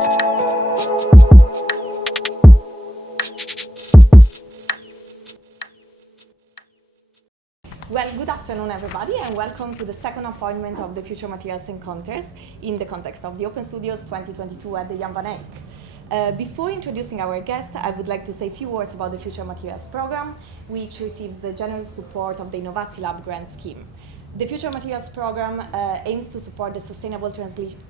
Well, good afternoon, everybody, and welcome to the second appointment of the Future Materials Encounters in the context of the Open Studios 2022 at the Jan van Eyck. Before introducing our guest, I would like to say a few words about the Future Materials program, which receives the generous support of the Innovatie Lab grant scheme. The Future Materials program aims to support the sustainable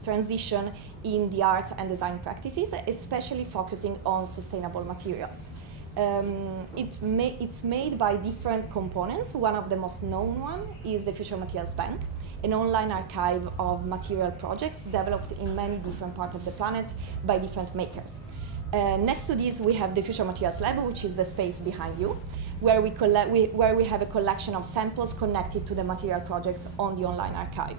transition in the arts and design practices, especially focusing on sustainable materials. It's made by different components. One of the most known one is the Future Materials Bank, an online archive of material projects developed in many different parts of the planet by different makers. Next to this, we have the Future Materials Lab, which is the space behind you, where we have a collection of samples connected to the material projects on the online archive.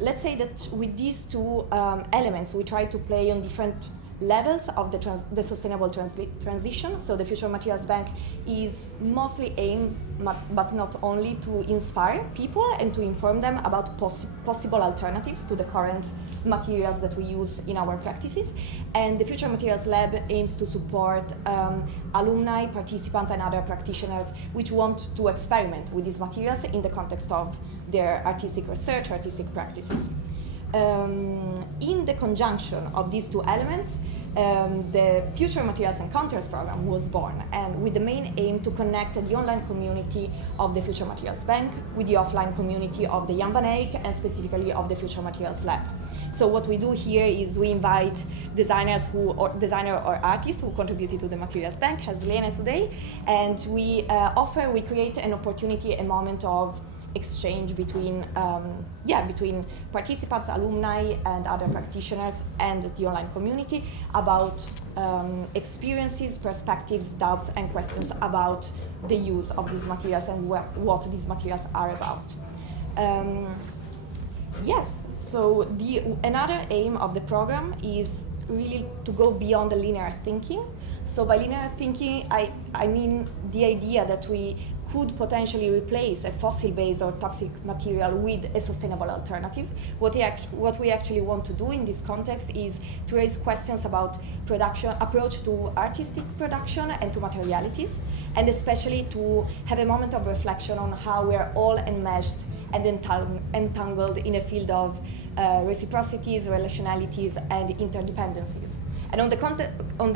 Let's say that with these two elements, we try to play on different levels of the sustainable transition. So the Future Materials Bank is mostly aimed, but not only, to inspire people and to inform them about possible alternatives to the current materials that we use in our practices. And the Future Materials Lab aims to support alumni, participants, and other practitioners which want to experiment with these materials in the context of their artistic research, artistic practices. In the conjunction of these two elements, the Future Materials Encounters program was born, and with the main aim to connect the online community of the Future Materials Bank with the offline community of the Jan van Eyck and specifically of the Future Materials Lab. So what we do here is we invite designer or artists who contributed to the Materials Bank, as Liene today, and we create an opportunity, a moment of exchange between participants, alumni, and other practitioners and the online community about experiences, perspectives, doubts, and questions about the use of these materials and what these materials are about. So another aim of the program is really to go beyond the linear thinking. So by linear thinking, I mean the idea that we could potentially replace a fossil-based or toxic material with a sustainable alternative. What we actually want to do in this context is to raise questions about approach to artistic production and to materialities, and especially to have a moment of reflection on how we're all enmeshed and entangled in a field of reciprocities, relationalities, and interdependencies. And on the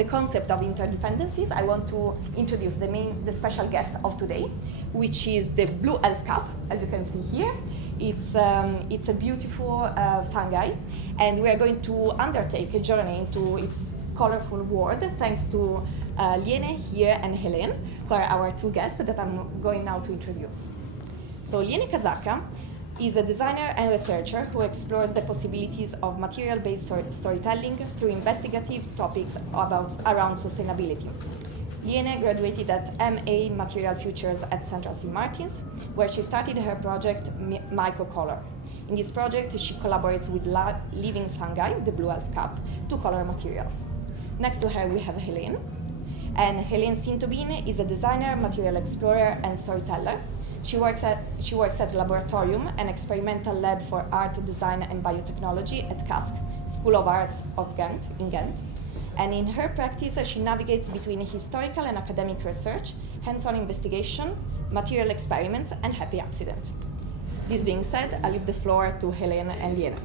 concept of interdependencies, I want to introduce the special guest of today, which is the blue elf cup, as you can see here. It's a beautiful fungi, and we are going to undertake a journey into its colorful world thanks to Liene here and Heleen, who are our two guests that I'm going now to introduce. So Liene Kazaka is a designer and researcher who explores the possibilities of material-based storytelling through investigative topics around sustainability. Liene graduated at MA Material Futures at Central St. Martin's, where she started her project Myco Colour. In this project, she collaborates with living fungi, the blue elf cup, to color materials. Next to her, we have Heleen. And Heleen Sintobin is a designer, material explorer, and storyteller. She works at Laboratorium, an experimental lab for art, design, and biotechnology at KASK, School of Arts in Ghent. And in her practice, she navigates between historical and academic research, hands-on investigation, material experiments, and happy accidents. This being said, I leave the floor to Heleen and Liene.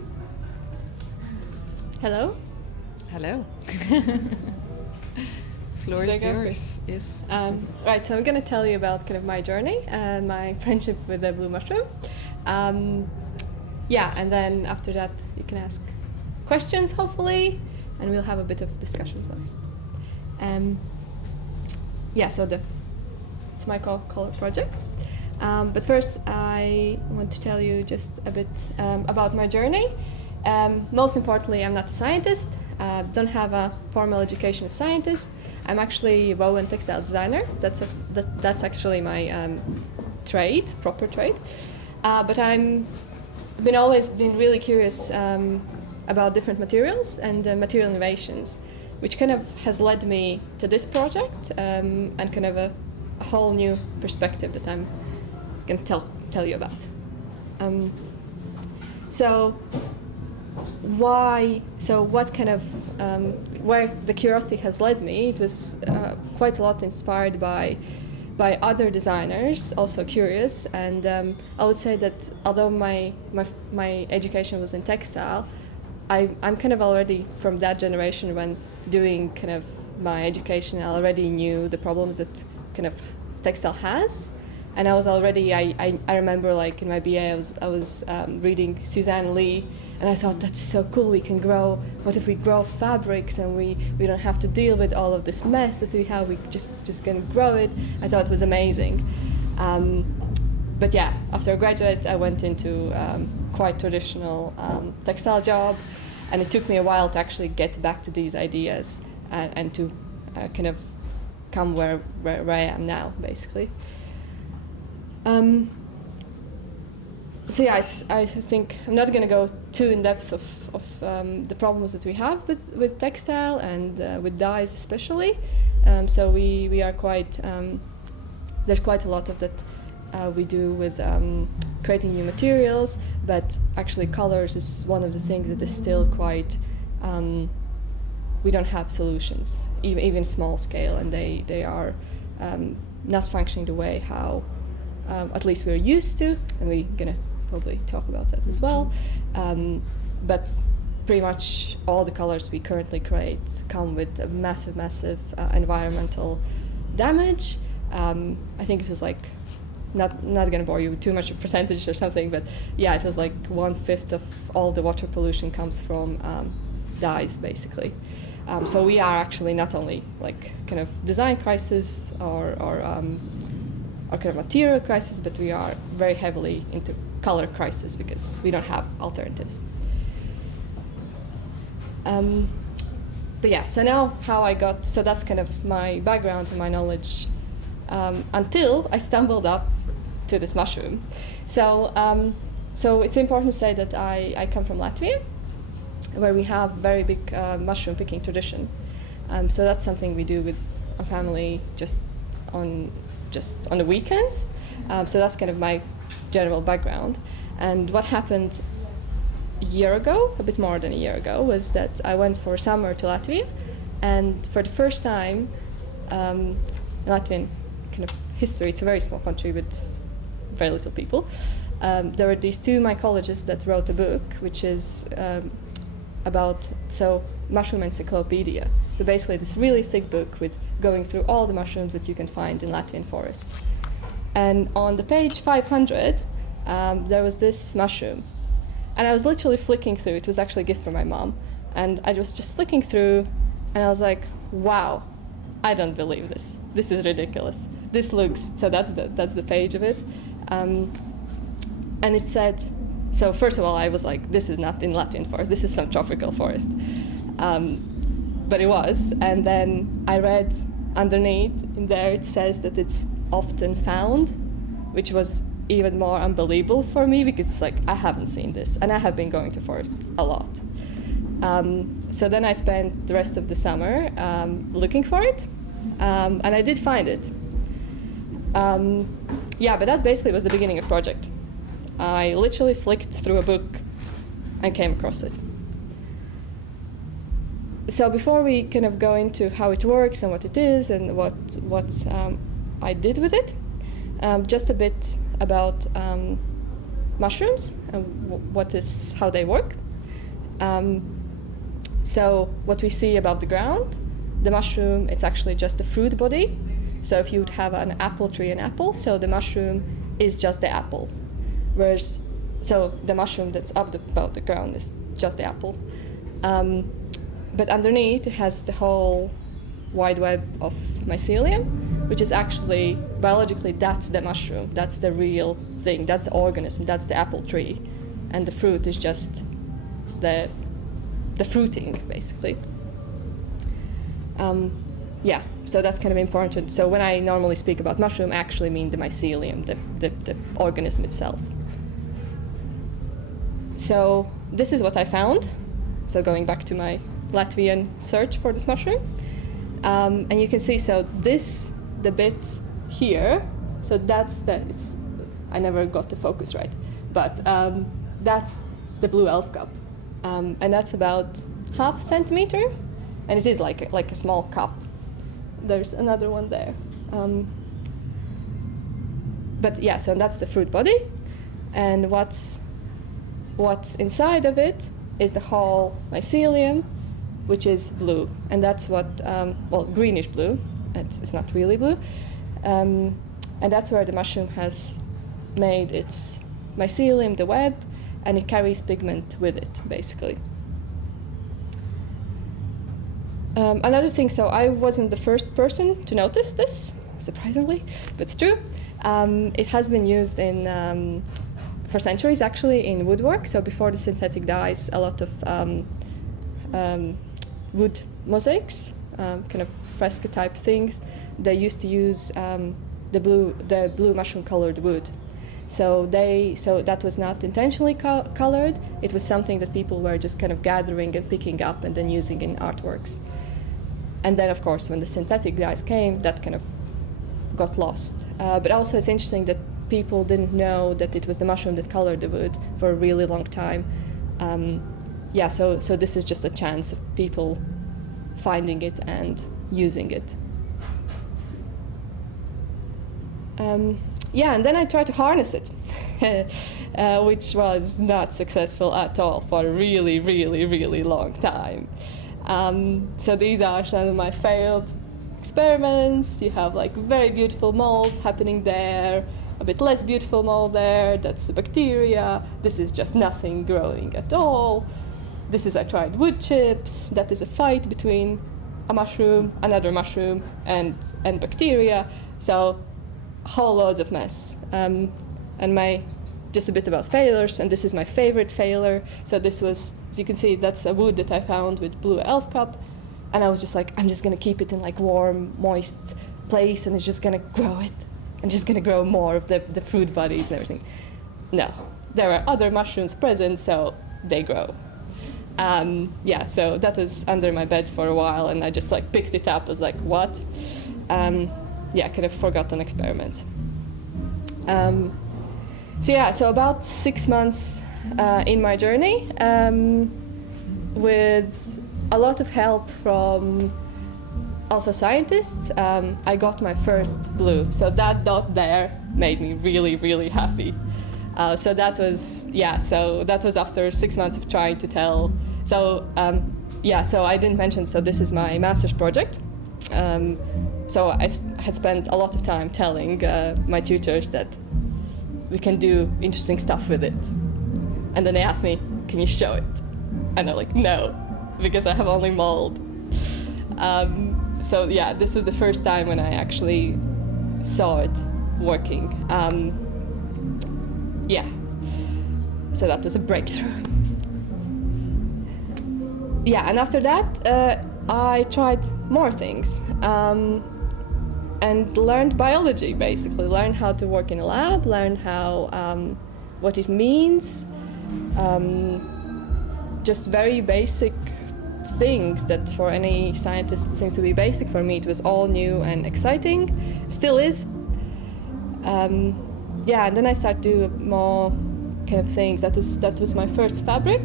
Hello. Hello. Floor is yours. Yes. Right, so I'm going to tell you about kind of my journey and my friendship with the blue mushroom. And then after that you can ask questions, hopefully, and we'll have a bit of discussion. So it's Myco Colour project. But first I want to tell you just a bit about my journey. Most importantly, I'm not a scientist. Don't have a formal education as a scientist. I'm actually a woven textile designer. That's actually my proper trade. But I've always been really curious about different materials and material innovations, which kind of has led me to this project and kind of a whole new perspective that I'm going to tell you about. So why? So what kind of where the curiosity has led me? It was quite a lot inspired by other designers, also curious, and I would say that although my education was in textile, I'm kind of already from that generation when doing kind of my education. I already knew the problems that kind of textile has, and I was already I remember like in my BA I was reading Suzanne Lee, and I thought that's so cool. We can grow. What if we grow fabrics and we don't have to deal with all of this mess that we have? We just can grow it. I thought it was amazing. But yeah, after I graduated, I went into quite traditional textile job, and it took me a while to actually get back to these ideas and to kind of come where I am now, basically. So yeah, I think I'm not going to go too in depth of the problems that we have with textile and with dyes especially. So we are quite there's quite a lot of that we do with creating new materials, but actually colors is one of the things that is still quite we don't have solutions, even small scale, and they are not functioning the way how at least we're used to, and we're gonna probably talk about that as well. But pretty much all the colors we currently create come with a massive environmental damage. I think it was like, not going to bore you with too much of percentage or something, but yeah, it was like 1/5 of all the water pollution comes from dyes, basically. So we are actually not only like kind of design crisis or kind of material crisis, but we are very heavily into color crisis because we don't have alternatives. But yeah, so now how I got, so that's kind of my background and my knowledge until I stumbled up to this mushroom. So it's important to say that I come from Latvia, where we have very big mushroom picking tradition. So that's something we do with our family just on the weekends. So that's kind of my general background. And what happened a year ago, a bit more than a year ago, was that I went for summer to Latvia, and for the first time, Latvian kind of history, it's a very small country with very little people. There were these two mycologists that wrote a book, which is about mushroom encyclopedia. So basically this really thick book with going through all the mushrooms that you can find in Latvian forests. And on the page 500, there was this mushroom. And I was literally flicking through. It was actually a gift from my mom. And I was just flicking through, and I was like, wow, I don't believe this. This is ridiculous. This looks, so that's the page of it. And it said, so first of all, I was like, this is not in Latvian forest. This is some tropical forest. But it was. And then I read underneath in there, it says that it's often found, which was even more unbelievable for me because it's like, I haven't seen this. And I have been going to forests a lot. So then I spent the rest of the summer looking for it. And I did find it. Yeah, but that basically was the beginning of the project. I literally flicked through a book and came across it. So before we kind of go into how it works and what it is and what I did with it, just a bit about mushrooms and how they work. So what we see above the ground, the mushroom, it's actually just the fruit body. So if you would have an apple tree, an apple, so the mushroom is just the apple. Whereas, so the mushroom that's above the ground is just the apple. But underneath it has the whole wide web of mycelium, which is actually, biologically, that's the mushroom. That's the real thing. That's the organism. That's the apple tree. And the fruit is just the fruiting, basically. Yeah, so that's kind of important. So when I normally speak about mushroom, I actually mean the mycelium, the organism itself. So this is what I found. So going back to my Latvian search for this mushroom. And you can see, so the bit here, so I never got the focus right, but that's the blue elf cup. and that's about half a centimeter, and it is like a small cup. There's another one there. But yeah, so that's the fruit body, and what's inside of it is the whole mycelium, which is blue, and that's what greenish blue. It's not really blue, and that's where the mushroom has made its mycelium, the web, and it carries pigment with it, basically. Another thing, so I wasn't the first person to notice this, surprisingly, but it's true. It has been used for centuries, actually, in woodwork. So before the synthetic dyes, a lot of wood mosaics, kind of fresco type things, they used to use the blue mushroom colored wood. So that was not intentionally colored. It was something that people were just kind of gathering and picking up and then using in artworks. And then, of course, when the synthetic dyes came, that kind of got lost. But also, it's interesting that people didn't know that it was the mushroom that colored the wood for a really long time. So this is just a chance of people finding it and using it. And then I tried to harness it, which was not successful at all for a really, really, really long time. So these are some of my failed experiments. You have like very beautiful mold happening there, a bit less beautiful mold there, that's the bacteria. This is just nothing growing at all. I tried wood chips. That is a fight between a mushroom, another mushroom, and bacteria. So whole loads of mess. And just a bit about failures, and this is my favorite failure. So this was, as you can see, that's a wood that I found with blue elf cup, and I was just like, I'm just gonna keep it in like warm, moist place, and it's just gonna grow it, and just gonna grow more of the fruit bodies and everything. No, there are other mushrooms present, so they grow. So that was under my bed for a while, and I just like picked it up. I was like, what? Kind of forgotten experiments. So about 6 months in my journey, with a lot of help from also scientists, I got my first blue. So that dot there made me really, really happy. So that was after 6 months of trying to tell. So I didn't mention, so this is my master's project. So I had spent a lot of time telling my tutors that we can do interesting stuff with it. And then they asked me, can you show it? And I'm like, no, because I have only mold. This was the first time when I actually saw it working. So that was a breakthrough. And after that, I tried more things. And learned biology, basically. Learned how to work in a lab, learned how, what it means. Just very basic things that for any scientist seems to be basic. For me, it was all new and exciting. Still is. And then I started to do more kind of things. That was my first fabric.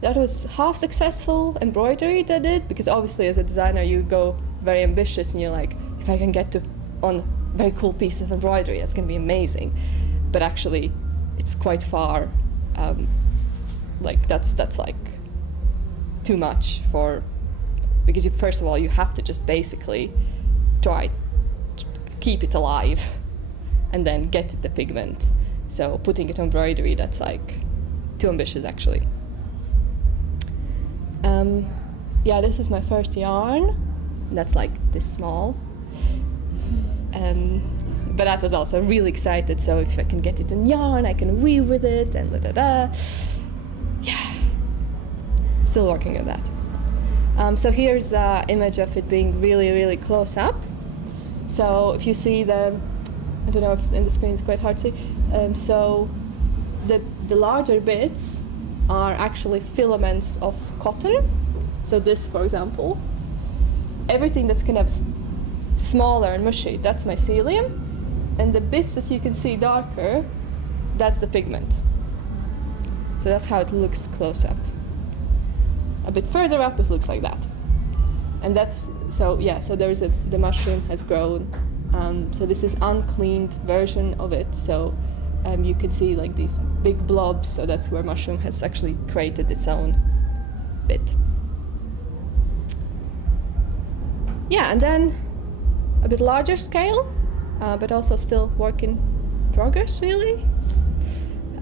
That was half successful embroidery that I did, because obviously as a designer you go very ambitious and you're like, if I can get on a very cool piece of embroidery, that's going to be amazing. But actually it's quite far, that's like too much because first of all you have to just basically try to keep it alive and then get the pigment. So putting it on embroidery, that's like too ambitious actually. This is my first yarn. That's like this small. But that was also really excited. So if I can get it in yarn, I can weave with it and Still working on that. So here's an image of it being really, really close up. So if you see I don't know if in the screen it's quite hard to see. So the larger bits are actually filaments of cotton. So this, for example, everything that's kind of smaller and mushy, that's mycelium, and the bits that you can see darker, that's the pigment. So that's how it looks close up. A bit further up, it looks like that. And that's, so the mushroom has grown. So this is uncleaned version of it. So you can see like these big blobs. So that's where mushroom has actually created its own bit. Yeah, and then a bit larger scale, but also still work in progress, really.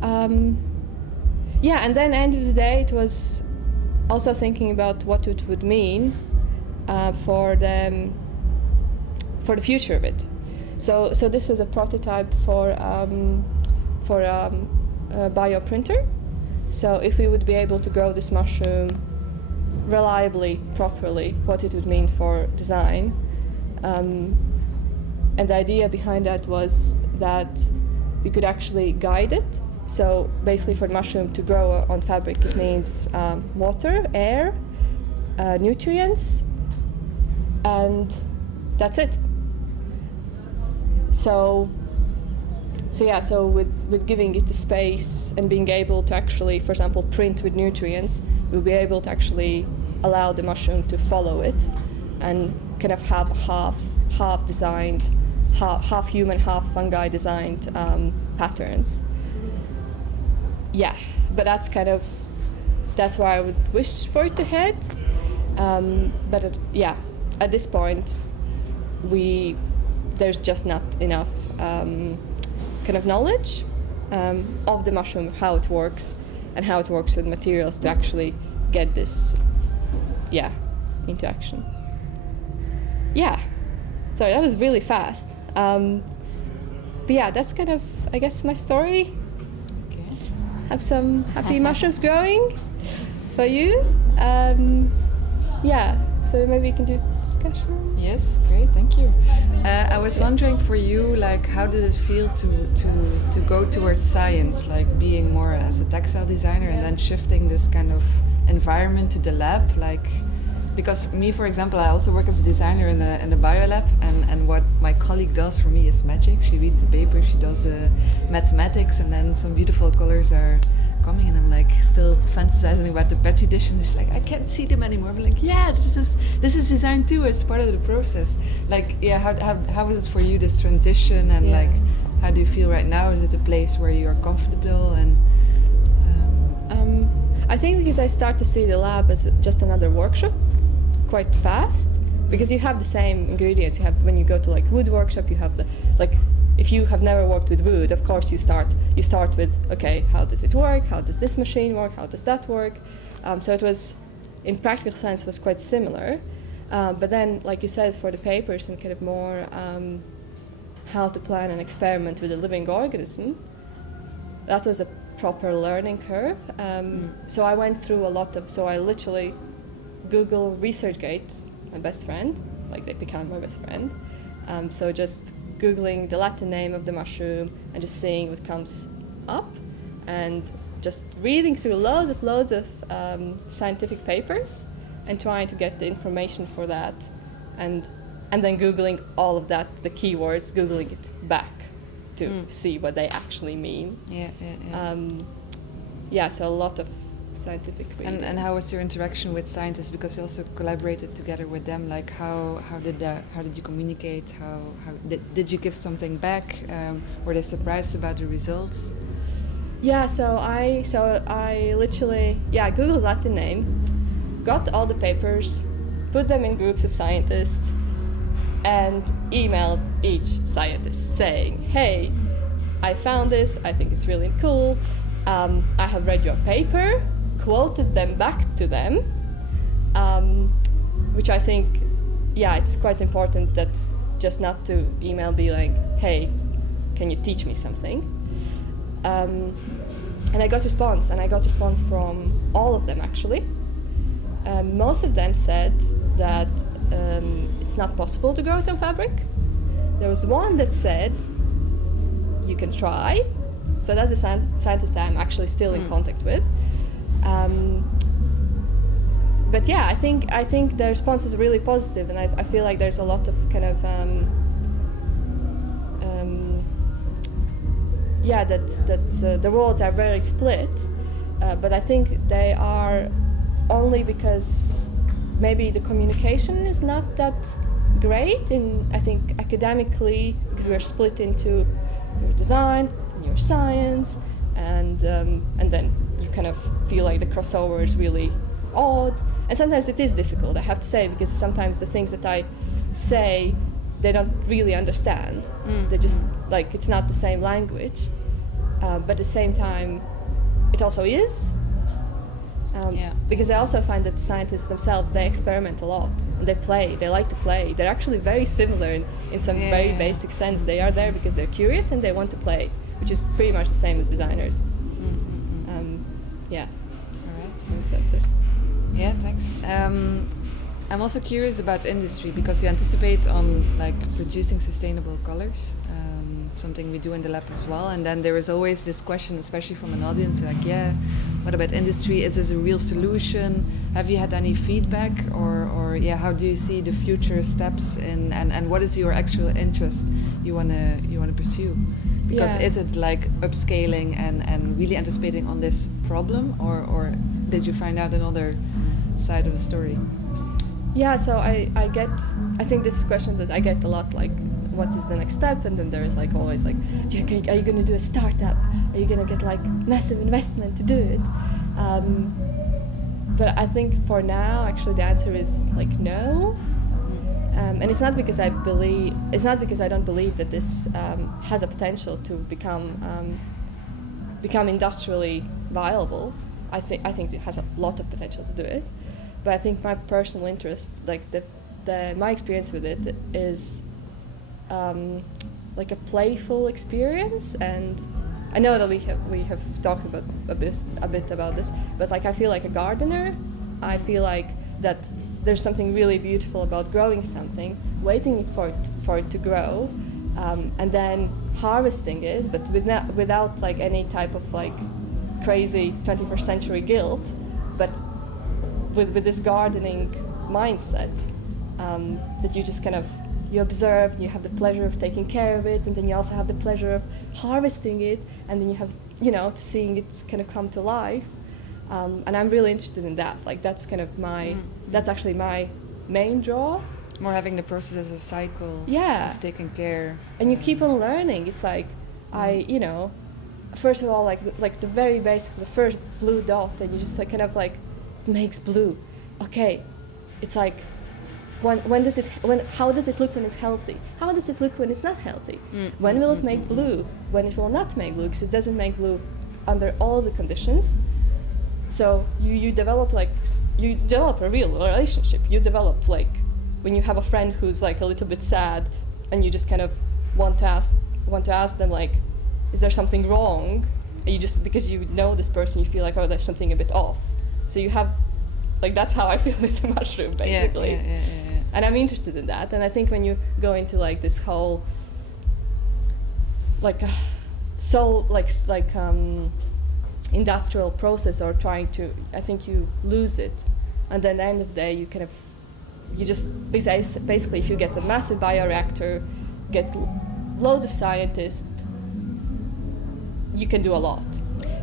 And then end of the day, it was also thinking about what it would mean for the future of it. So this was a prototype for a bioprinter. So if we would be able to grow this mushroom reliably, properly, what it would mean for design. And the idea behind that was that we could actually guide it. So basically for the mushroom to grow on fabric, it needs water, air, nutrients, and that's it. So with giving it the space and being able to actually, for example, print with nutrients, we'll be able to actually allow the mushroom to follow it and kind of have half designed, half human, half fungi designed patterns. Yeah, but that's where I would wish for it to head. At this point, there's just not enough kind of knowledge of the mushroom, how it works, and how it works with materials to actually get this, into action. Yeah, sorry, that was really fast. That's kind of, I guess, my story. Okay. Have some happy mushrooms growing for you. So maybe you can do discussion. Yes, great, thank you. I was wondering for you, like, how did it feel to go towards science, like being more as a textile designer and then shifting this kind of environment to the lab, like, because me, for example, I also work as a designer in the biolab, and what my colleague does for me is magic. She reads the paper, she does the mathematics, and then some beautiful colors are coming, and I'm like still fantasizing about the petri dish, and she's like, I can't see them anymore. I'm like, yeah, this is design too. It's part of the process. Like, yeah, how is it for you, this transition, and like, how do you feel right now? Is it a place where you are comfortable? And I think because I start to see the lab as just another workshop quite fast, because you have the same ingredients. You have, when you go to like wood workshop, you have the, like, if you have never worked with wood, of course you start with, okay, how does it work? How does this machine work? How does that work? So it was, in practical sense, was quite similar. But then, like you said, for the papers and kind of more how to plan an experiment with a living organism, that was a proper learning curve. So I went through a lot of, so I literally Google ResearchGate, my best friend, like they became my best friend. So just Googling the Latin name of the mushroom and just seeing what comes up, and just reading through loads of scientific papers and trying to get the information for that, and then Googling all of that, the keywords, Googling it back to see what they actually mean. So a lot of scientific reading. And how was your interaction with scientists? Because you also collaborated together with them. Like, how did you communicate? How did you give something back? Were they surprised about the results? So I literally Googled Latin name, got all the papers, put them in groups of scientists, and emailed each scientist saying, hey, I found this, I think it's really cool, I have read your paper, quoted them back to them, which I think, it's quite important, that just not to email, be like, hey, can you teach me something? And I got response from all of them, actually. Most of them said that it's not possible to grow it on fabric. There was one that said, you can try. So that's the scientist that I'm actually still in contact with. But I think the response was really positive, and I feel like there's a lot of kind of that the worlds are very split, but I think they are only because maybe the communication is not that great in, I think, academically, because we're split into your design and your science, and then you kind of feel like the crossover is really odd, and sometimes it is difficult, I have to say, because sometimes the things that I say they don't really understand. They just, like, it's not the same language, but at the same time it also is. Because I also find that the scientists themselves, they experiment a lot, and they like to play. They're actually very similar in some very basic sense. They are there because they're curious and they want to play, which is pretty much the same as designers. All right. Some sensors. Yeah, thanks. I'm also curious about industry, because you anticipate on like producing sustainable colors, something we do in the lab as well. And then there is always this question, especially from an audience, like, what about industry? Is this a real solution? Have you had any feedback, or how do you see the future steps in, and what is your actual interest you wanna pursue? Because is it like upscaling and really anticipating on this problem, or did you find out another side of the story? Yeah, so I think this question that I get a lot, like, what is the next step? And then there is like always like, are you going to do a startup? Are you going to get like massive investment to do it? But I think for now, actually, the answer is like no. And it's not because I don't believe that this has a potential to become industrially viable. I think it has a lot of potential to do it. But I think my personal interest, like my experience with it, is like a playful experience. And I know that we have talked about a bit about this, but like I feel like a gardener. I feel like that there's something really beautiful about growing something, waiting for it to grow, and then harvesting it, but without like any type of like crazy 21st century guilt, but with this gardening mindset, that you just kind of, you observe, you have the pleasure of taking care of it, and then you also have the pleasure of harvesting it, and then you have, seeing it kind of come to life. And I'm really interested in that. Like that's kind of that's actually my main draw. More having the process as a cycle. Yeah. Of taking care. And you keep on learning. It's like, first of all, like the very basic, the first blue dot, and you just like kind of like, it makes blue. Okay, it's like, how does it look when it's healthy? How does it look when it's not healthy? When will it make blue? When it will not make blue? Because it doesn't make blue under all the conditions. So you develop a real relationship. You develop like when you have a friend who's like a little bit sad, and you just kind of want to ask them like, is there something wrong? And you just, because you know this person, you feel like, oh, there's something a bit off. So you have, like, that's how I feel with the mushroom, basically. Yeah. And I'm interested in that. And I think when you go into like this whole industrial process, or trying to, I think you lose it. And then at the end of the day, you just basically, if you get a massive bioreactor, get loads of scientists, you can do a lot.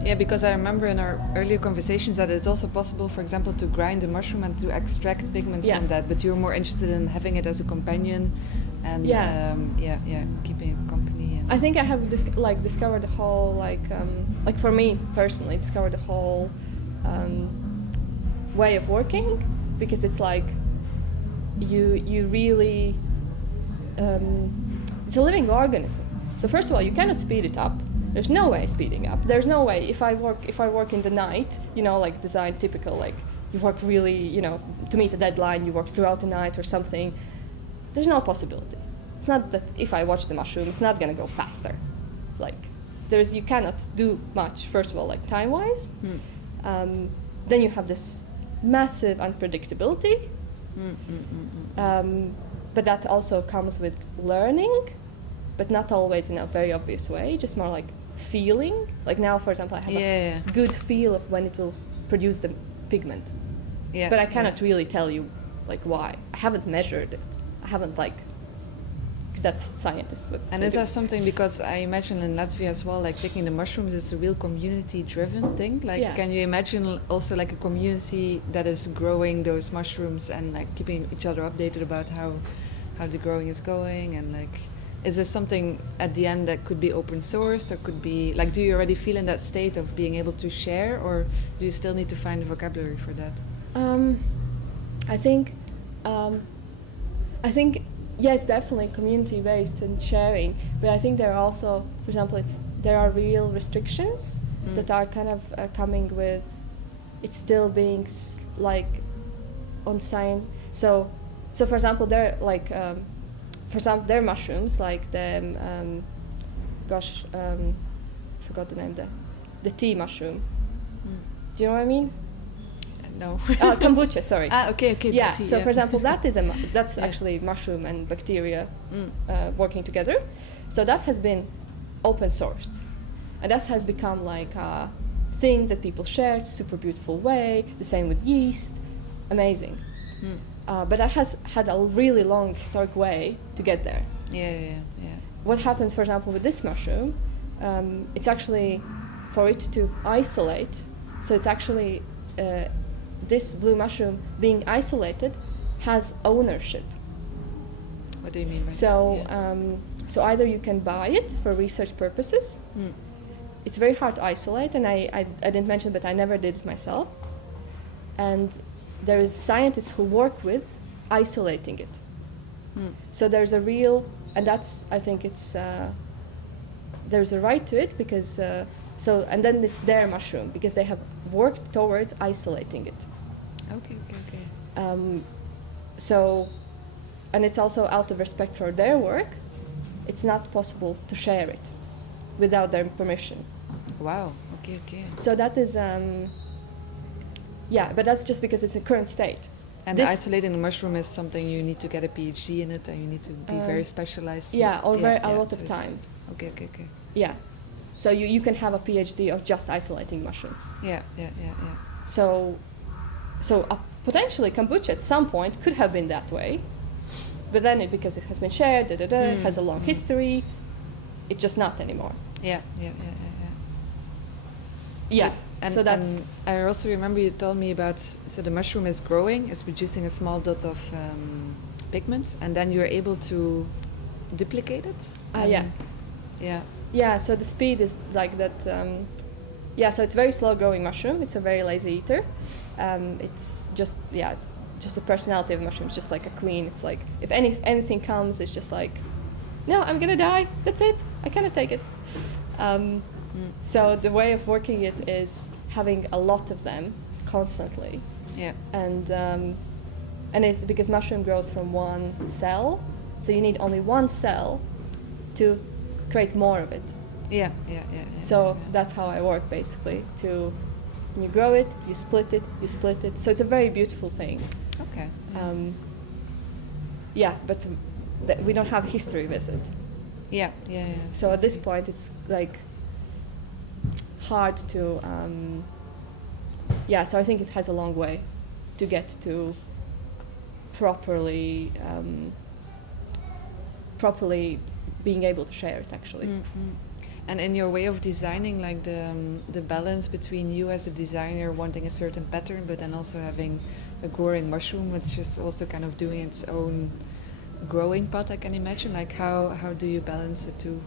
Yeah, because I remember in our earlier conversations that it's also possible, for example, to grind a mushroom and to extract pigments from that. But you're more interested in having it as a companion, and keeping a company. And I think I have discovered the whole like for me personally, discovered the whole way of working, because it's like you really it's a living organism. So first of all, you cannot speed it up. There's no way speeding up. There's no way. If I work in the night, like design typical, like you work really, to meet a deadline, you work throughout the night or something. There's no possibility. It's not that if I watch the mushroom, it's not gonna go faster. Like you cannot do much. First of all, like time-wise. Then you have this massive unpredictability. But that also comes with learning, but not always in a very obvious way. Just more like feeling. Like now, for example, I have a good feel of when it will produce the pigment. Yeah. But I cannot really tell you like why. I haven't measured it. I haven't that's scientists. And is that something, because I imagine in Latvia as well, like picking the mushrooms, it's a real community-driven thing. Like, can you imagine also like a community that is growing those mushrooms and like keeping each other updated about how the growing is going, and like, is this something at the end that could be open sourced, or could be like, do you already feel in that state of being able to share, or do you still need to find the vocabulary for that? I think yes, definitely community-based and sharing, but I think there are also, for example, there are real restrictions that are kind of coming with it still being like on science. So for example, they're like for example, they're mushrooms like the forgot the name, the tea mushroom. Do you know what I mean? No. Kombucha, sorry. Okay. Yeah. Tea, So for example, that's actually mushroom and bacteria working together. So that has been open sourced, and that has become like a thing that people share. Super beautiful way. The same with yeast. Amazing. But that has had a really long historic way to get there. Yeah. What happens, for example, with this mushroom? It's actually for it to isolate. So it's actually this blue mushroom being isolated has ownership. What do you mean by so, that? So either you can buy it for research purposes. It's very hard to isolate, and I didn't mention, but I never did it myself. And there is scientists who work with isolating it. So there's a real, and that's, I think it's, there's a right to it because, and then it's their mushroom because they have worked towards isolating it. Okay. So, and it's also out of respect for their work, it's not possible to share it without their permission. Wow, okay. So that is, but that's just because it's a current state. And isolating the mushroom is something you need to get a PhD in it, and you need to be very specialized. Yeah, or a lot of time. Okay. Yeah, so you can have a PhD of just isolating mushroom. Yeah. So potentially kombucha at some point could have been that way, but then because it has been shared, it has a long history, it's just not anymore. Yeah. So that's. And I also remember you told me about, so the mushroom is growing, it's producing a small dot of pigment, and then you're able to duplicate it? Yeah, so the speed is like that. So it's very slow growing mushroom. It's a very lazy eater. It's just the personality of the mushroom. It's just like a queen. It's like if anything comes, it's just like, no, I'm gonna die. That's it. I cannot take it. So the way of working it is having a lot of them constantly. Yeah. And it's because mushroom grows from one cell, so you need only one cell to create more of it. Yeah. So that's how I work basically. When you grow it, you split it. So it's a very beautiful thing. Okay. But we don't have history with it. Yeah. So at this point, it's like hard to. So I think it has a long way to get to properly being able to share it actually. And in your way of designing, like the balance between you as a designer wanting a certain pattern, but then also having a growing mushroom, which is also kind of doing its own growing path, I can imagine. Like how do you balance the two?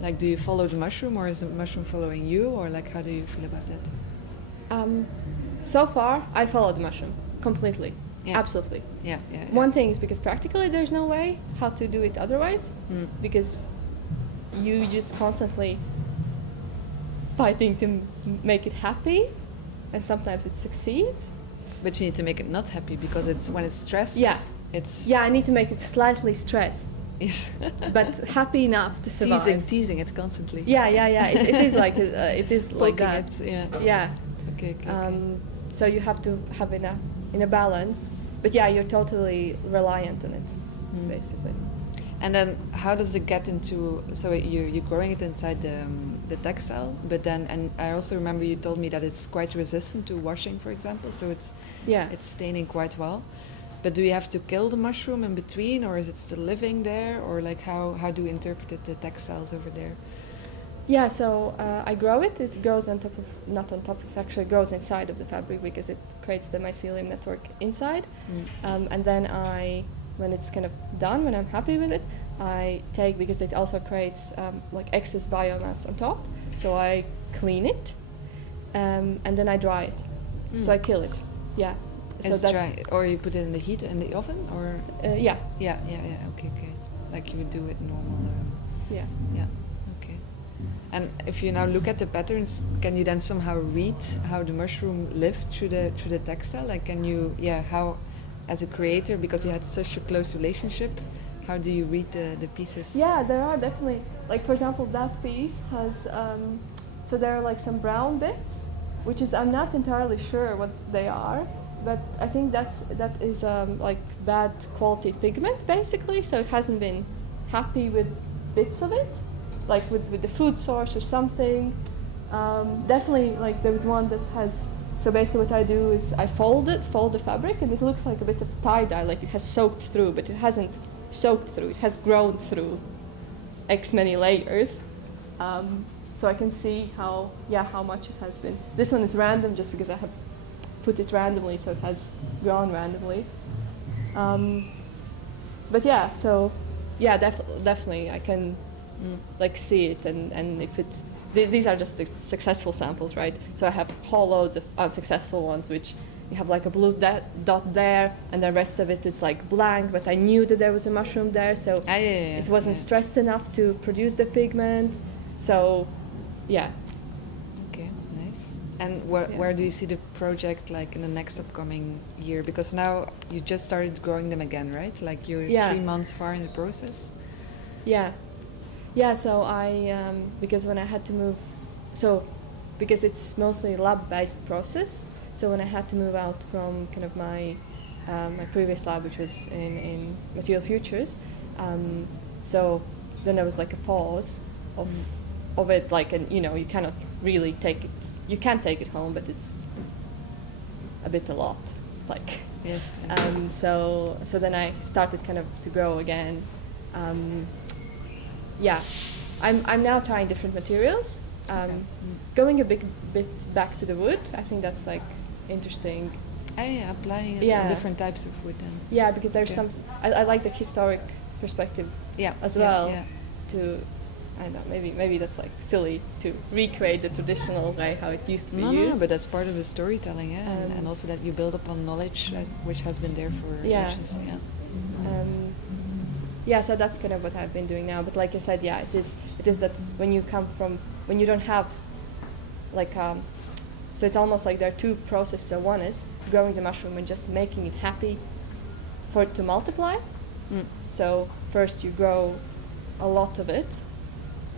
Like, do you follow the mushroom, or is the mushroom following you, or like how do you feel about that? So far, I follow the mushroom completely. Yeah. Absolutely. Yeah. One thing is because practically there's no way how to do it otherwise, because you just constantly fighting to make it happy, and sometimes it succeeds. But you need to make it not happy, because when it's stressed. I need to make it slightly stressed. Yes. But happy enough to survive. Teasing it constantly. Yeah. It is like like that. Yeah. Okay. So you have to have in a balance, but you're totally reliant on it, basically. And then how does it get into? So you're growing it inside the textile, but then, and I also remember you told me that it's quite resistant to washing, for example. So it's staining quite well. But do you have to kill the mushroom in between, or is it still living there, or like how do you interpret it, the textiles over there? Yeah, so I grow it. It grows on top of, not on top of, actually grows inside of the fabric because it creates the mycelium network inside. And then when it's kind of done, when I'm happy with it, I take, because it also creates like excess biomass on top, so I clean it, and then I dry it. So I kill it. Yeah. So It's that's dry, or you put it in the heat in the oven, or yeah. yeah. Okay. Like you would do it normal. Yeah. Yeah. Okay. And if you now look at the patterns, can you then somehow read how the mushroom lived through the textile? Like, can you, how, as a creator, because you had such a close relationship, how do you read the pieces? Yeah, there are definitely, like for example, that piece has, so there are like some brown bits, which is, I'm not entirely sure what they are, but I think that is like bad quality pigment basically, so it hasn't been happy with bits of it, like with the food source or something. Definitely, like there was one that has, so basically what I do is I fold the fabric, and it looks like a bit of tie-dye, like it has soaked through, but it hasn't soaked through, it has grown through X many layers. So I can see how much it has been. This one is random just because I have put it randomly, so it has grown randomly. But yeah, so yeah, definitely I can like see it, and if it, these are just the successful samples, right? So I have whole loads of unsuccessful ones, which you have like a blue dot there, and the rest of it is like blank, but I knew that there was a mushroom there, so it wasn't stressed enough to produce the pigment. So yeah. Okay, nice. And where do you see the project like in the next upcoming year? Because now you just started growing them again, right? Like you're 3 months far in the process. Yeah, so I, because when I had to move, so because it's mostly lab-based process, so when I had to move out from kind of my my previous lab, which was in Material Futures, so then there was like a pause of it, like, and you know, you cannot really take it, you can take it home, but it's a lot, like. Yes. So then I started kind of to grow again. Yeah, I'm now trying different materials. Going a bit back to the wood, I think that's like interesting. Applying it on different types of wood then. Yeah, because there's some, I like the historic perspective as well. Yeah. To, I don't know, maybe that's like silly to recreate the traditional way how it used to be used. No, but that's part of the storytelling, and also that you build upon knowledge which has been there for ages. Yeah, so that's kind of what I've been doing now. But like I said, it is that when you don't have like so it's almost like there are two processes. So one is growing the mushroom and just making it happy for it to multiply. So first you grow a lot of it,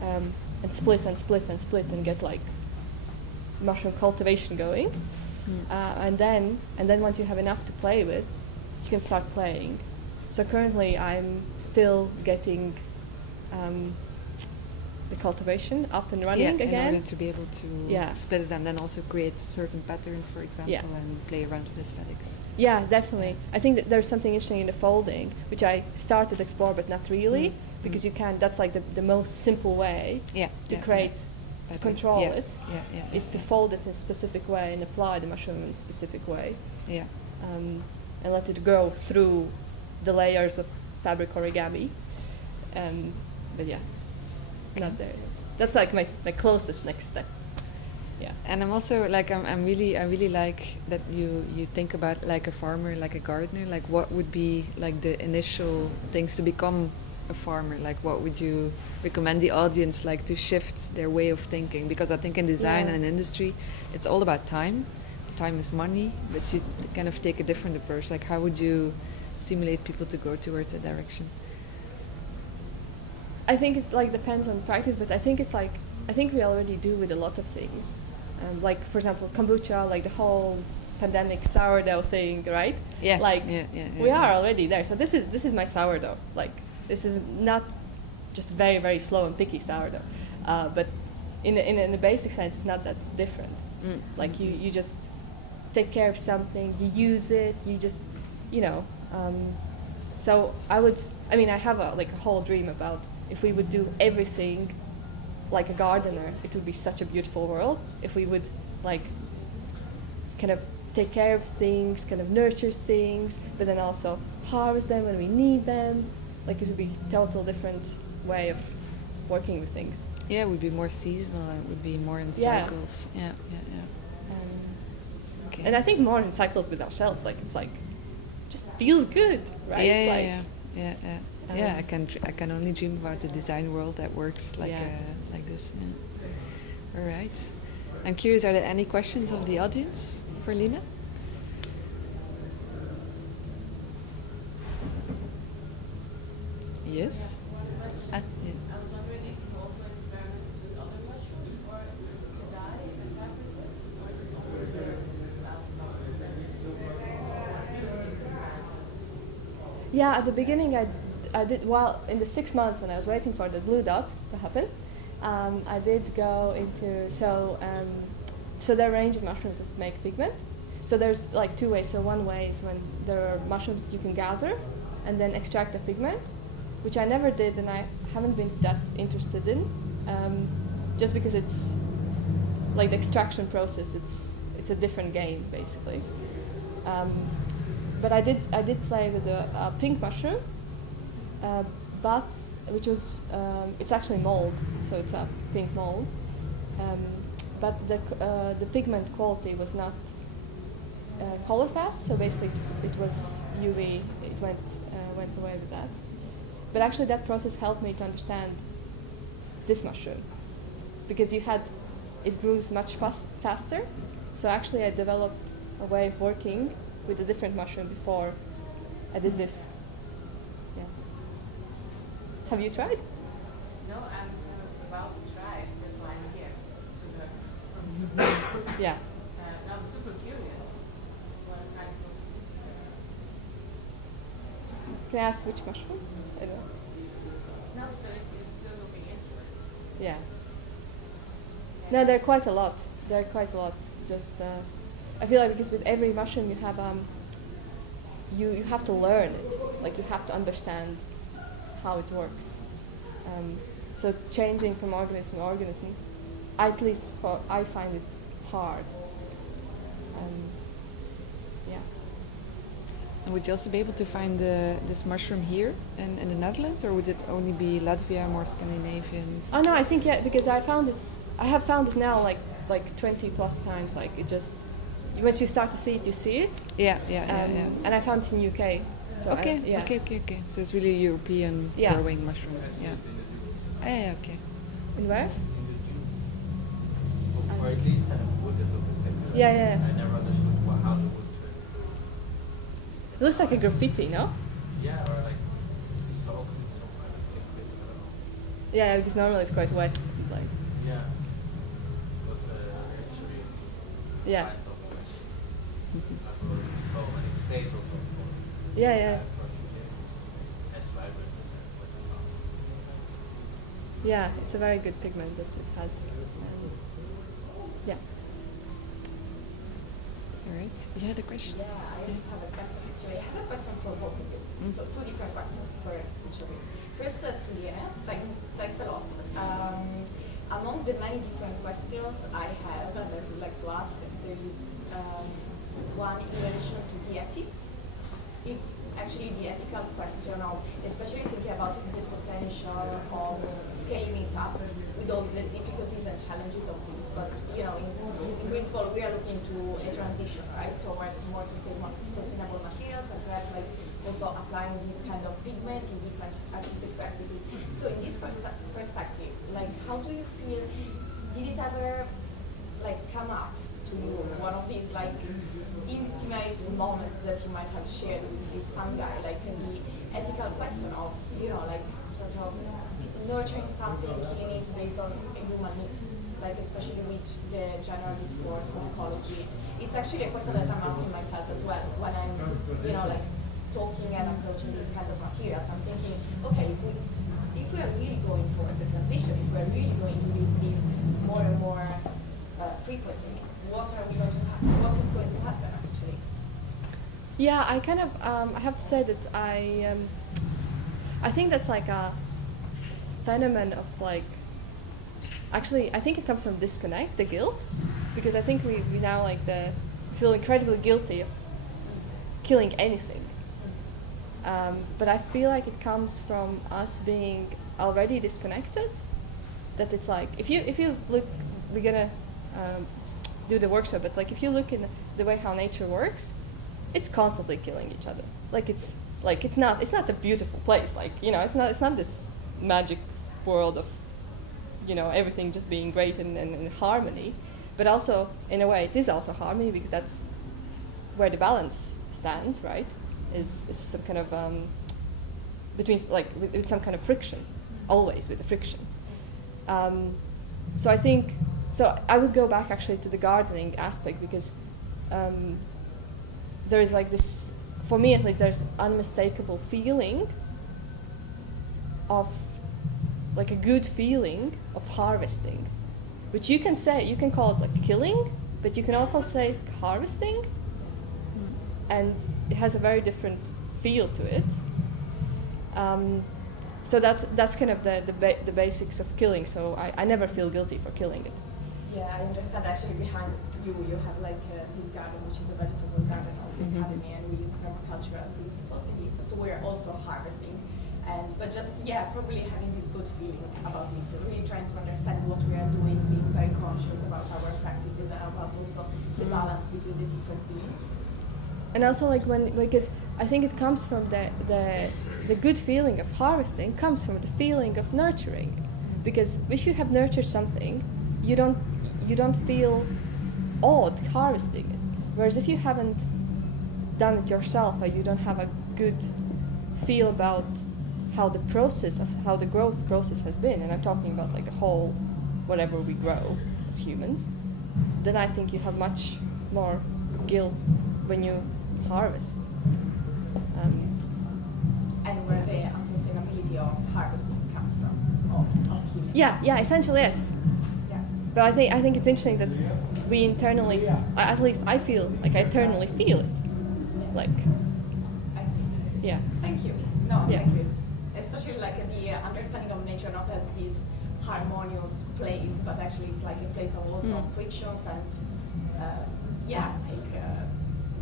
and split and split and split and get like mushroom cultivation going. And then once you have enough to play with, you can start playing. So currently I'm still getting the cultivation up and running again. In order to be able to split it and then also create certain patterns, for example, and play around with aesthetics. Yeah, definitely. I think that there's something interesting in the folding, which I started to explore, but not really, because you can. That's like the most simple way to create, to control it, is to fold it in a specific way and apply the mushroom in a specific way. Yeah. And let it grow through the layers of fabric origami. But not there. That's like my closest next step. Yeah. And I'm also like I really like that you think about like a farmer, like a gardener. Like what would be like the initial things to become a farmer? Like what would you recommend the audience like to shift their way of thinking? Because I think in design and in industry, it's all about time. Time is money, but you kind of take a different approach. Like how would you stimulate people to go towards that direction? I think it like depends on practice, but I think we already do with a lot of things. Like for example, kombucha, like the whole pandemic sourdough thing, right? Yeah. Like we are already there. So this is my sourdough. Like this is not just very, very slow and picky sourdough, but in the basic sense, it's not that different. Like you just take care of something, you use it, you just So I have a whole dream about if we would do everything like a gardener, it would be such a beautiful world. If we would kind of take care of things, kind of nurture things, but then also harvest them when we need them. It would be a total different way of working with things. Yeah, it would be more seasonal and it would be more in Yeah. cycles. Yeah. Okay. And I think more in cycles with ourselves. Just feels good, right? Yeah. Yeah, I can only dream about a design world that works like this. Yeah. All right. I'm curious, are there any questions of the audience for Liene? Yes. Yeah. I was wondering if you also experimented with other mushrooms or to dye and fabric with, or is it only the alfalfa that is interesting? Yeah, at the beginning I did, in the 6 months when I was waiting for the blue dot to happen, I did go into, so there are a range of mushrooms that make pigment. So there's 2 ways. So one way is when there are mushrooms you can gather and then extract the pigment, which I never did and I haven't been that interested in, just because it's the extraction process, it's a different game basically. But I did play with a pink mushroom, but which was it's actually mold, so it's a pink mold. But the pigment quality was not color fast, so basically it was UV. It went away with that. But actually, that process helped me to understand this mushroom, because it grows much faster. So actually, I developed a way of working with a different mushroom before I did this. Yeah. Have you tried? No, I'm about to try. That's why I'm here to learn. Yeah. I'm super curious. What kind of process is that? Can I ask which mushroom? I don't know. No, so if you're still looking into it. Yeah. No, there are quite a lot. Just I feel like because with every mushroom you have you have to learn it. You have to understand how it works. So changing from organism to organism, at least I find it hard. Yeah. And would you also be able to find this mushroom here in the Netherlands, or would it only be Latvia, more Scandinavian? Oh no, I think because I have found it now like 20 plus times. It just, once you start to see it, you see it. Yeah. And I found it in UK. So Okay. yeah. Okay. So it's really a European Yeah. growing mushroom. Yeah. Yeah. Okay. In where? Or at least kind of wood that looked like Yeah. I never understood how the wood It looks like a graffiti, no? yeah, or like salt in some kind of liquid, I don't know. Yeah, because normally it's quite wet. Yeah. It was actually Yeah. kind of like this whole, and it stays also for Yeah. for a few days. As vibrant as what I found. Yeah, it's a very good pigment that it has. Yeah. All right. You had a question? Yeah, I also have a question actually. I have a question for both of you. So 2 different questions for each of you. First, to Liene, thanks a lot. Among the many different questions I have and I would like to ask, there is one in relation to the ethics. If actually the ethical question of, especially thinking about the potential of scaling it up with all the difficulties and challenges of this, but in principle we are looking to a transition, right, towards more sustainable materials, and perhaps also applying this kind of pigment in different artistic practices. So in this perspective, how do you feel? Did it ever come up to you, one of these intimate moments that you might have shared with this fungi, in the ethical question of sort of nurturing something, killing it based on human needs, especially with the general discourse on ecology? It's actually a question that I'm asking myself as well when I'm talking and approaching these kind of materials. I'm thinking, okay, if we are really going towards a transition, if we are really going to use these more and more frequently, what is going to happen actually? Yeah, I kind of I have to say that I think that's like a phenomenon of like, actually I think it comes from disconnect, the guilt, because I think we now like feel incredibly guilty of killing anything, but I feel like it comes from us being already disconnected. That it's like if you look, we're gonna do the workshop, but like if you look in the way how nature works, it's constantly killing each other. Like it's not a beautiful place. Like, you know, it's not this magic world of, you know, everything just being great and in harmony. But also in a way it is also harmony, because that's where the balance stands, right? Is some kind of between, like, with some kind of friction, always with the friction. So I think, so I would go back actually to the gardening aspect, because there is like this, for me at least, there's unmistakable feeling of, like a good feeling of harvesting, which you can call it like killing, but you can also say harvesting, and it has a very different feel to it. So that's kind of the basics of killing. So I never feel guilty for killing it. Yeah, I understand. Actually, behind you have like this garden, which is a vegetable garden of the academy, and we use permacultural principles in this. So we're also harvesting, but just probably having this good feeling about it. So really trying to understand what we are doing, being very conscious about our practices and about also the balance between the different beings. And also like because I think it comes from the good feeling of harvesting comes from the feeling of nurturing, because if you have nurtured something, you don't feel odd harvesting it. Whereas if you haven't done it yourself, or you don't have a good feel about how the growth process has been, and I'm talking about like the whole whatever we grow as humans, then I think you have much more guilt when you harvest. And where the unsustainability of harvesting comes from, of killing. Yeah, essentially yes. Yeah. But I think it's interesting that we internally, at least I feel like I internally feel it. Like, I see. yeah. Thank you. No, Yeah. thank you. Especially like the understanding of nature not as this harmonious place, but actually it's like a place of also frictions and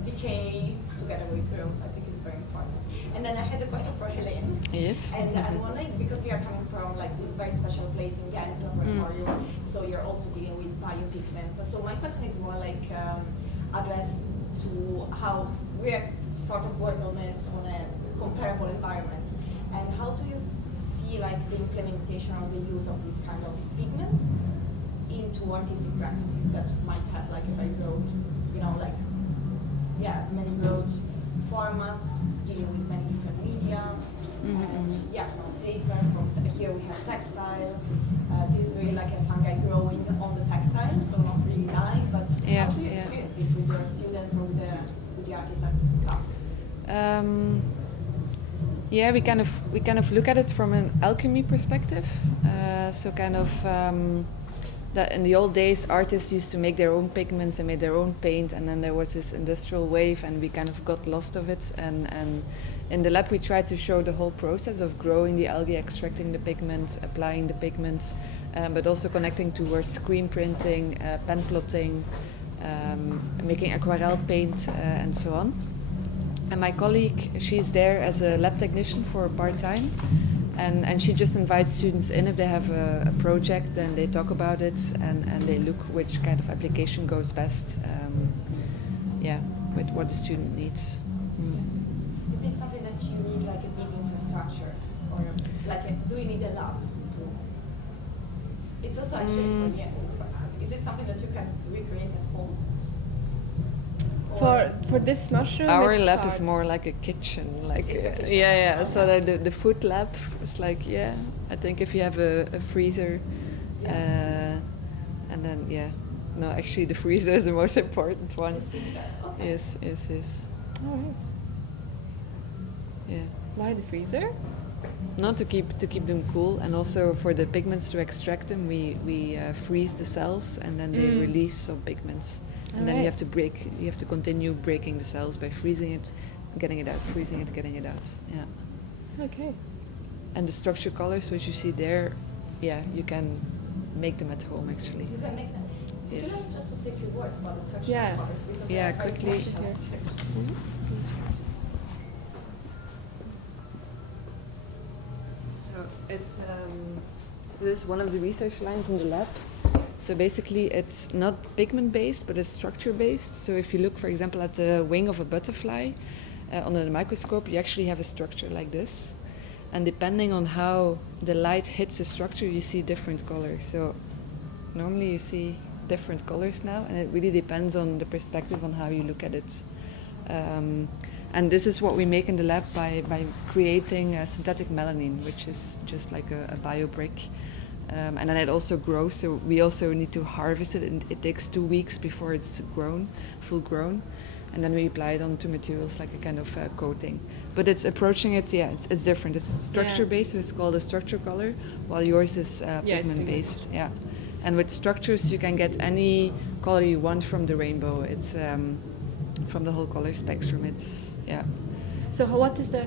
decay together with growth. I think it's very important. And then I had a question for Heleen. Yes. And I'm wondering, because you are coming from like this very special place in Ghent, Laboratorium, so you're also dealing with biopigments. So my question is more like addressed to how we're sort of working on a comparable environment. And how do you see like the implementation or the use of these kind of pigments into artistic practices that might have like a very broad, many broad formats, dealing with many different media, and from paper, from here we have textile. This is really like a fungi growing on the textile, so not really dying, but how do you experience this with your students or with the artists at KASK? We kind of look at it from an alchemy perspective. So kind of that in the old days, artists used to make their own pigments and made their own paint, and then there was this industrial wave, and we kind of got lost of it. And in the lab, we tried to show the whole process of growing the algae, extracting the pigments, applying the pigments, but also connecting towards screen printing, pen plotting, making aquarelle paint, and so on. And my colleague, she's there as a lab technician for part-time, and she just invites students in if they have a project, and they talk about it, and they look which kind of application goes best, with what the student needs. Is this something that you need like a big infrastructure, or do you need a lab to? It's also actually for me this question. Is it something that you can recreate at home? For this mushroom, our it's lab hard. is more like a kitchen, like It's a kitchen. So the food lab is like I think if you have a freezer, and then no, actually the freezer is the most important one. Okay. Yes. All right. Yeah. Why the freezer? Not to keep them cool, and also for the pigments to extract them, we freeze the cells, and then they release some pigments. And then you have to you have to continue breaking the cells by freezing it, getting it out, freezing it, getting it out. Yeah. Okay. And the structure colors, which you see there, yeah, you can make them at home actually. You can make them. Yes. Would you like just to say a few words about the structure Yeah. colors? Because Yeah, they are very quickly. special. So it's so this is one of the research lines in the lab. So basically, it's not pigment based, but it's structure based. So if you look, for example, at the wing of a butterfly under the microscope, you actually have a structure like this. And depending on how the light hits the structure, you see different colors. So normally you see different colors now, and it really depends on the perspective on how you look at it. And this is what we make in the lab by creating a synthetic melanin, which is just like a bio brick. And then it also grows, so we also need to harvest it, and it takes 2 weeks before it's grown, full grown. And then we apply it onto materials like a kind of coating. But it's approaching it, yeah, it's different. It's structure based, so it's called a structure color, while yours is pigment based. Yeah. And with structures, you can get any color you want from the rainbow. It's from the whole color spectrum. It's, yeah. So what is the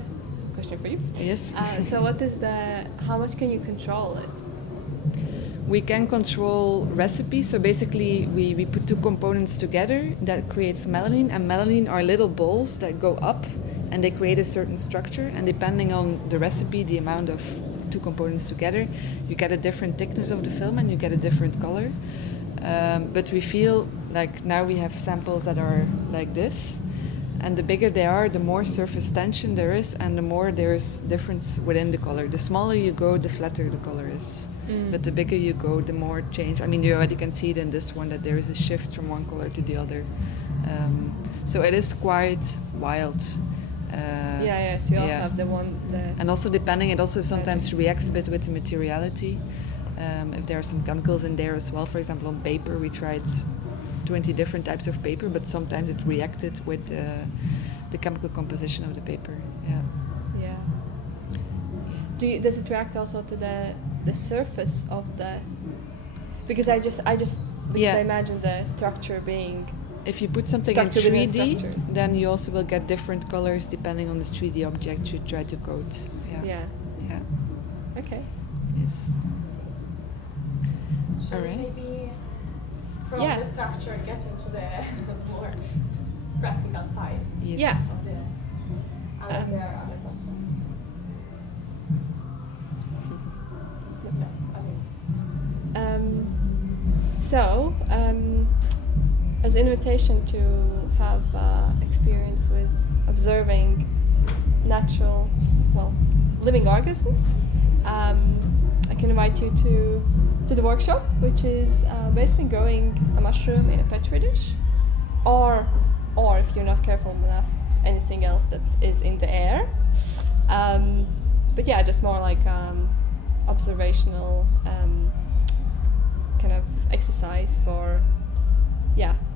question for you? Yes. So what is the, how much can you control it? We can control recipes, so basically we put two components together that creates melanin, and melanin are little balls that go up and they create a certain structure, and depending on the recipe, the amount of two components together, you get a different thickness of the film and you get a different color. But we feel like now we have samples that are like this, and the bigger they are, the more surface tension there is, and the more there is difference within the color. The smaller you go, the flatter the color is. But the bigger you go, the more change. I mean, you already can see it in this one that there is a shift from one color to the other. So it is quite wild. So you also have the one that... And also depending, it also sometimes reacts a bit with the materiality. If there are some chemicals in there as well, for example, on paper, we tried 20 different types of paper, but sometimes it reacted with the chemical composition of the paper. Yeah. Yeah. Does it react also to the surface of the... Because I imagine the structure being... If you put something in structure within 3D, structure. then you also will get different colors depending on the 3D object you try to coat. Yeah. Yeah. Okay. Yes. Shall we Alright. maybe from Yeah. the structure get into the more practical side Yes. Yeah. of the... Unless there are other questions. No, okay. As invitation to have experience with observing natural, living organisms, I can invite you to the workshop, which is basically growing a mushroom in a petri dish, or if you're not careful enough, anything else that is in the air. But yeah, just more like observational kind of exercise for,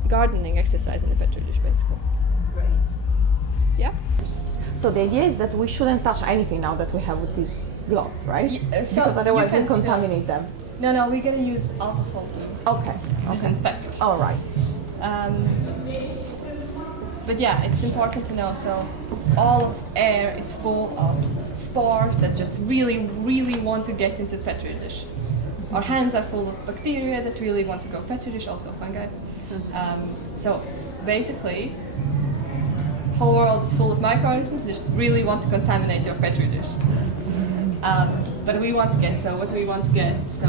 gardening exercise in the petri dish, basically. Great. Yeah. So the idea is that we shouldn't touch anything now that we have with these gloves, right? So because otherwise you we can contaminate them. No, we're gonna use alcohol to Okay. disinfect. All right. But yeah, it's important to know. So all of air is full of spores that just really, really want to get into petri dish. Our hands are full of bacteria that really want to go petri dish, also fungi. So basically, whole world is full of microorganisms that just really want to contaminate your petri dish. But we want to get, so what we want to get, so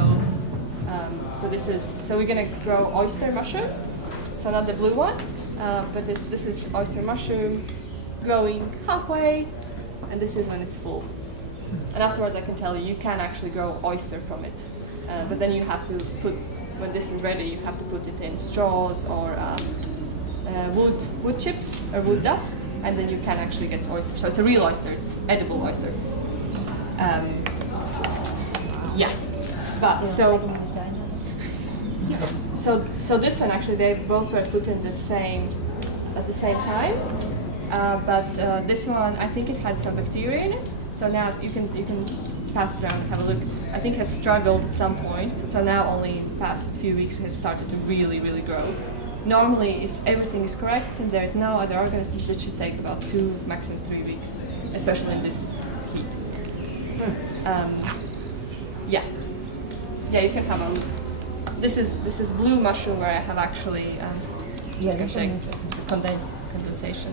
we're gonna grow oyster mushroom, so not the blue one, but this is oyster mushroom growing halfway, and this is when it's full. And afterwards I can tell you can actually grow oyster from it, but then you have to put, when this is ready, you have to put it in straws or wood chips or wood dust, and then you can actually get oyster. So it's a real oyster, it's edible oyster. But so this one actually they both were put in at the same time. But this one, I think it had some bacteria in it. So now you can pass it around and have a look. I think has struggled at some point. So now only past few weeks has started to really, really grow. normally, if everything is correct and there's no other organisms, it should take about 2, maximum 3 weeks, especially in this heat. Yeah, you can have a look. This is blue mushroom where I have actually just gonna say it's a condensation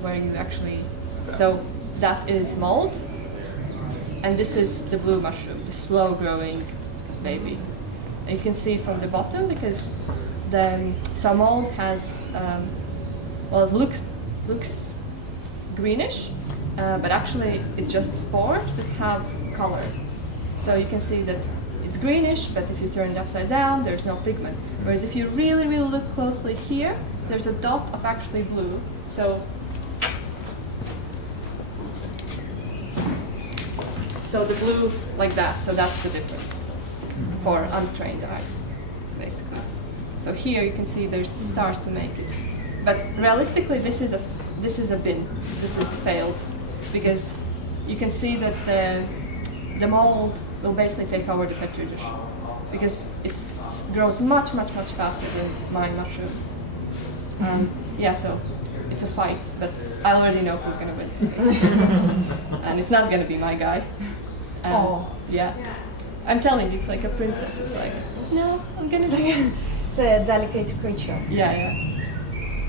where you actually that is mold, and this is the blue mushroom, the slow growing baby. And you can see from the bottom because some mold has it looks greenish, but actually it's just spores that have color. So you can see that it's greenish, but if you turn it upside down, there's no pigment. Whereas if you really, really look closely here, there's a dot of actually blue. So the blue like that, so that's the difference for untrained eye, basically. So here you can see there's stars to make it. But realistically, this is a bin. This is failed because you can see that the mold will basically take over the petri dish because it grows much, much, much faster than my mushroom. So it's a fight, but I already know who's gonna win, and it's not gonna be my guy. Yeah. I'm telling you, it's like a princess. It's like, no, I'm gonna just. It's a delicate creature. Yeah.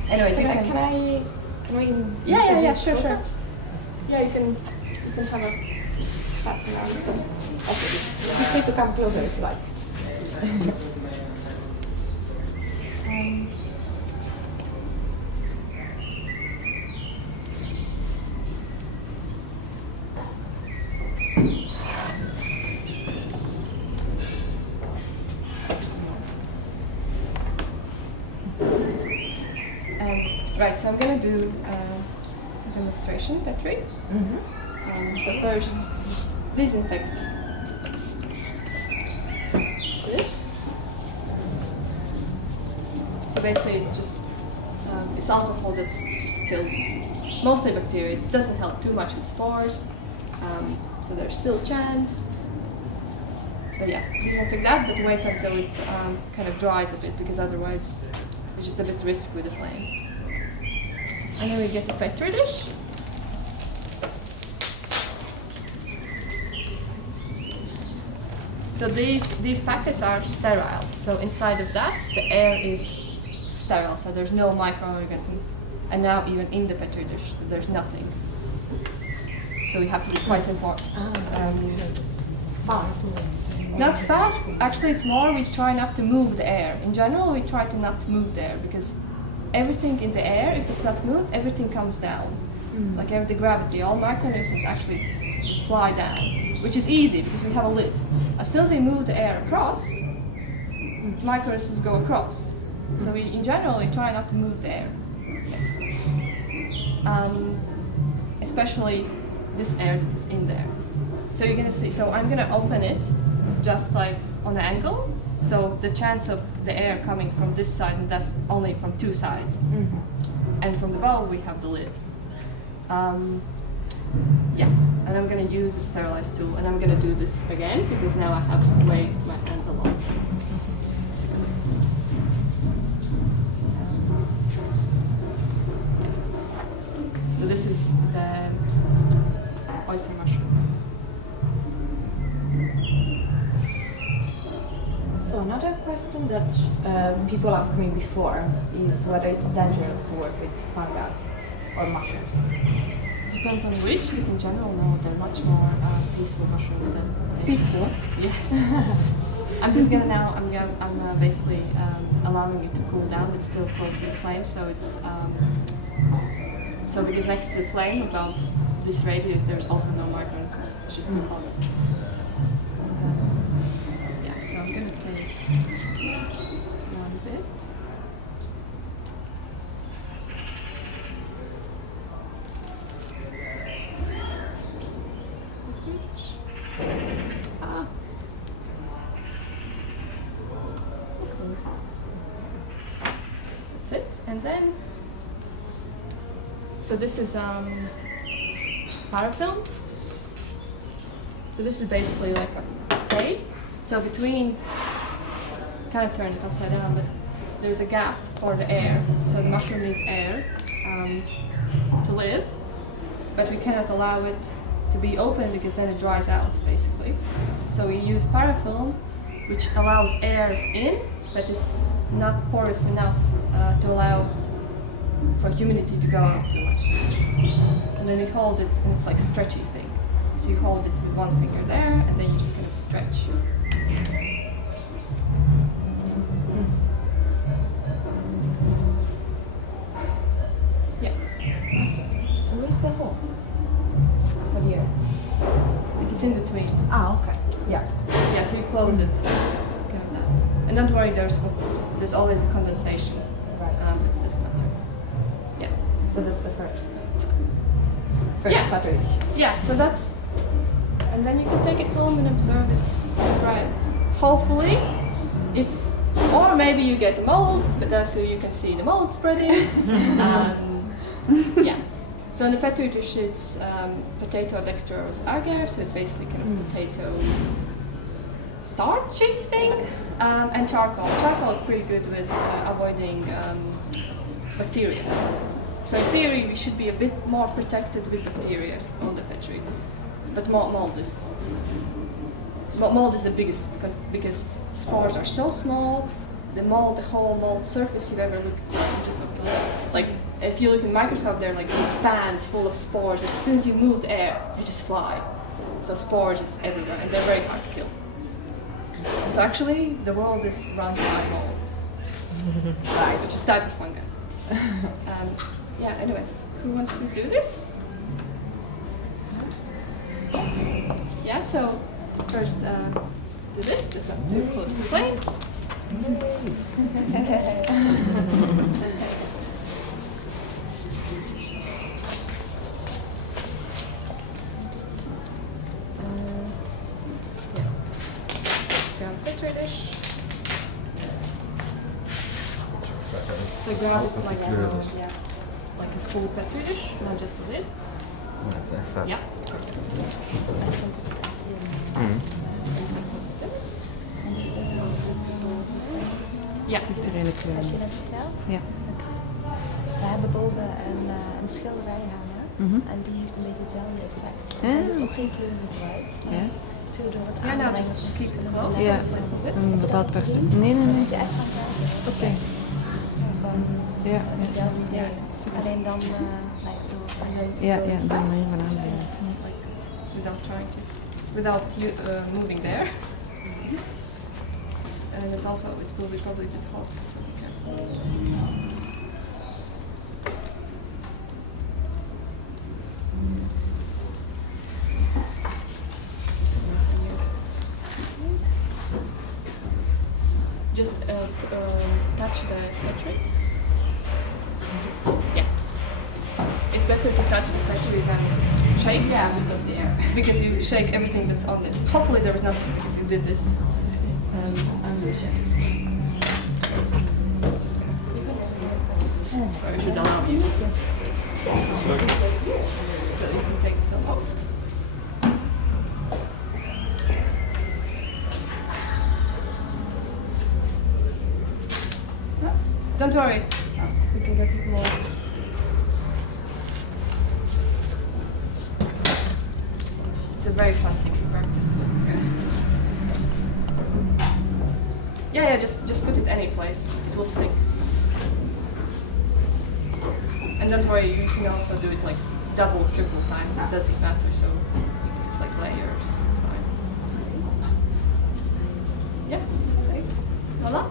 Anyways, Can we? Yeah, sure. Yeah, you can have a pass around. Okay, feel free to come closer if you like. Right, so I'm going to do a demonstration battery. So first, disinfect this. So basically, it's alcohol that just kills mostly bacteria. It doesn't help too much with spores, so there's still a chance. But yeah, disinfect that, but wait until it kind of dries a bit, because otherwise it's just a bit risk with the flame. And then we get a petri dish. So these packets are sterile. So inside of that, the air is sterile. So there's no microorganism. And now even in the petri dish, there's nothing. So we have to be quite Fast. Not fast. Actually, it's more we try not to move the air. In general, we try to not move the air because everything in the air, if it's not moved, everything comes down. Like the gravity, all microorganisms actually just fly down, which is easy because we have a lid. As soon as we move the air across, microorganisms go across. So we, in general, we try not to move the air, basically. Especially this air that is in there. So you're gonna see, so I'm gonna open it just like on an angle. So the chance of the air coming from this side, and that's only from two sides. And from the bowl we have the lid. And I'm gonna use a sterilized tool, and I'm gonna do this again because now I have laid my hands a lot. So this is the oyster mushroom. So another question that people asked me before is whether it's dangerous to work with fungi or mushrooms. Depends on which, but in general, no, they're much more peaceful mushrooms than Peaceful? Yes. I'm just gonna now. I'm basically allowing it to cool down, but still close to the flame. So it's so because next to the flame, about this radius, there's also no microorganisms. It's just too hot. So I'm gonna take one bit. That's it. And then, so this is parafilm. So this is basically like a tape. So between, kind of turn it upside down, but there's a gap for the air. So the mushroom needs air to live, but we cannot allow it to be open because then it dries out, basically. So we use parafilm, which allows air in, but it's not porous enough to allow for humidity to go out too much. And then we hold it, and it's like a stretchy thing. So you hold it with one finger there, and then you just kind of stretch. Yeah. So where's the hole? For the air? Like it's in between. Ah, okay. Yeah. Yeah, so you close it. Kind of that. And don't worry, there's always a condensation. Right. But it doesn't matter. Yeah. So that's the first Yeah. cartridge. Yeah, so that's, and then you can take it home and observe it, try it. Hopefully, or maybe you get mold, but that's so you can see the mold spreading. Yeah. So in the petri dish, it's potato dextrose agar, so it's basically kind of potato starchy thing, and charcoal. Charcoal is pretty good with avoiding bacteria. So in theory, we should be a bit more protected with bacteria on the petri. But mold is the biggest because spores are so small. The whole mold surface you've ever looked at, just like if you look in the microscope, they're like these fans full of spores. As soon as you move the air, they just fly. So spores is everywhere, and they're very hard to kill. So actually, the world is run by molds, right? Which is type of fungi. Yeah. Anyways, who wants to do this? Yeah. So first, do this. Just not too close to the plane. Grab a petri dish. So grab it like so, yeah, like a full petri dish, not just the lid. Yeah. This. Ja. Heb je dat verteld? Ja. We hebben boven een schilderij hangen en die heeft een beetje hetzelfde effect. We hebben ook geen kleur gebruikt. Ja. Toen we het Ja, nou, aanbrengen just op keep it verschillende close. Ja, een bepaald perspectief. Nee. De extra Oké. Ja. hetzelfde idee. Alleen dan door Ja, dan manier van aanbrengen. Without you moving there. And it's also, it will be probably a bit hot. So be careful. Just touch the petri. Yeah. It's better to touch the petri than shake. Yeah, because the air. Because you shake everything that's on it. Hopefully there was nothing because you did this. So I should allow you. Yes. So you can take the film off. Don't worry, we can get more. It's a very fun thing to practice. Yeah, just put it any place. It will stick. And don't worry, you can also do it like double, triple times. It doesn't matter. So if it's like layers, it's fine. Yeah, voila.